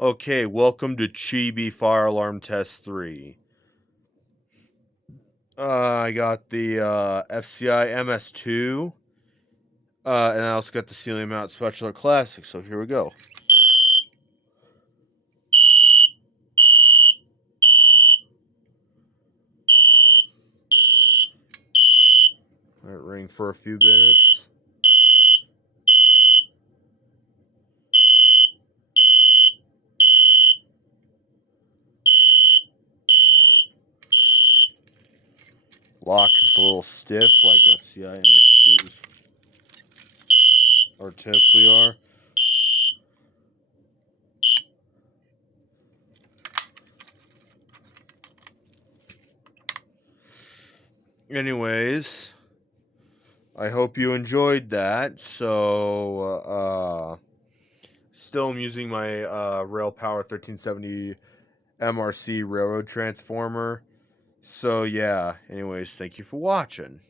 Okay, welcome to Chibi Fire Alarm Test 3. I got the FCI MS-2, and I also got the ceiling mount SpectrAlert Classic, so here we go. Let it ring for a few minutes. Lock is a little stiff, like FCI MS-2s or typically are. Anyways, I hope you enjoyed that. So, still I'm using my Rail Power 1370 MRC railroad transformer. So yeah, anyways, thank you for watching.